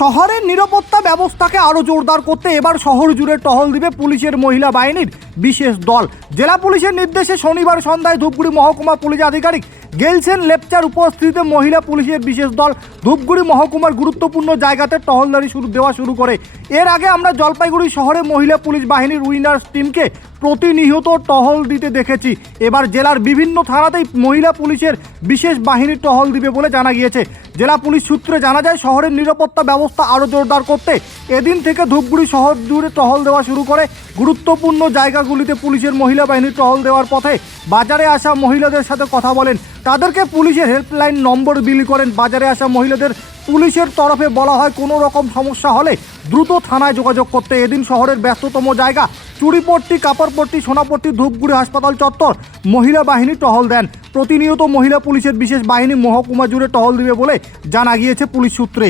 শহরের নিরাপত্তা ব্যবস্থাকে আরও জোরদার করতে এবার শহর জুড়ে টহল দিবে পুলিশের মহিলা বাহিনীর বিশেষ দল। জেলা পুলিশের নির্দেশে শনিবার সন্ধ্যায় ধূপগুড়ি মহকুমা পুলিশ আধিকারিক গেলসেন লেপচার উপস্থিতিতে মহিলা পুলিশের বিশেষ দল। ধূপগুড়ি মহকুমার গুরুত্বপূর্ণ জায়গাতে টহলদারি শুরু দেওয়া শুরু করে। এর আগে আমরা জলপাইগুড়ি শহরে মহিলা পুলিশ বাহিনীর উইনার্স টিমকে প্রতিনিয়ত টহল দিতে দেখেছি। এবার জেলার বিভিন্ন থানাতেই মহিলা পুলিশের বিশেষ বাহিনী টহল দিবে বলে জানা গিয়েছে। জেলা পুলিশ সূত্রে জানা যায়, শহরের নিরাপত্তা ব্যবস্থা আরও জোরদার করতে এদিন থেকে ধূপগুড়ি শহর জুড়ে টহল দেওয়া শুরু করে। গুরুত্বপূর্ণ জায়গাগুলিতে পুলিশের মহিলা বাহিনী টহল দেওয়ার পথে বাজারে আসা মহিলাদের সাথে কথা বলেন। তাদেরকে পুলিশের হেল্পলাইন নম্বর বিলি করেন। বাজারে আসা মহিলাদের পুলিশের তরফে বলা হয়, কোনো রকম সমস্যা হলে দ্রুত থানায় যোগাযোগ করতে। এদিন শহরের ব্যস্ততম জায়গা চুরিপট্টি কাপড়পট্টি, সোনাপট্টি, ধূপগুড়ি হাসপাতাল চত্বর, মহিলা বাহিনী টহল দেন। প্রতিনিয়ত মহিলা পুলিশের বিশেষ বাহিনী মহকুমা জুড়ে টহল দিবে বলে জানা গিয়েছে পুলিশ সূত্রে।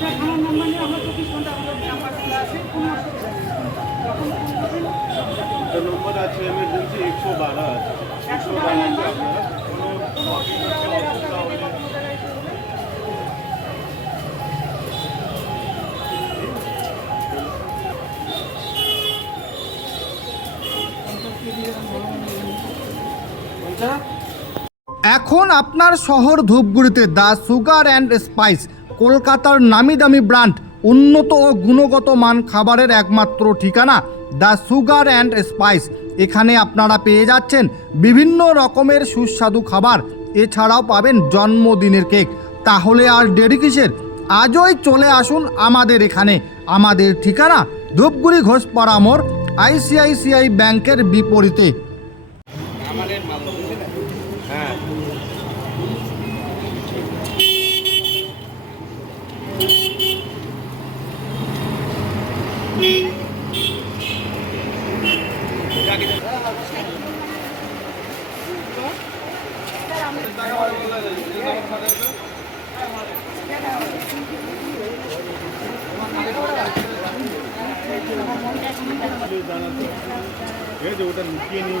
আপনার থানার নাম্বার নিয়ে আমরা চব্বিশ ঘণ্টা আমাদের নাম্বার খোলা আছে কোনো অসুবিধা নেই যখন ফোন করবেন নম্বর আছে। এমার্জেন্সি একশো বারো আছে একশো বারো আছে কোনো কোনো অসুবিধা হলে রাস্তা বা কোনো জায়গায় এখন আপনার শহর ধূপগুড়িতে দ্য সুগার অ্যান্ড স্পাইস। কলকাতার নামি দামি ব্র্যান্ড উন্নত ও গুণগত মান খাবারের একমাত্র ঠিকানা দ্য সুগার অ্যান্ড স্পাইস। এখানে আপনারা পেয়ে যাচ্ছেন বিভিন্ন রকমের সুস্বাদু খাবার। এছাড়াও পাবেন জন্মদিনের কেক। তাহলে আর দেরি কিসের? আজই চলে আসুন আমাদের এখানে। আমাদের ঠিকানা ধূপগুড়ি ঘোষপাড়া মোড়, আইসিআইসিআই ব্যাংকের বিপরীতে হ্যাঁ ঠিক আছে ওটা লুকিয়ে নিয়ে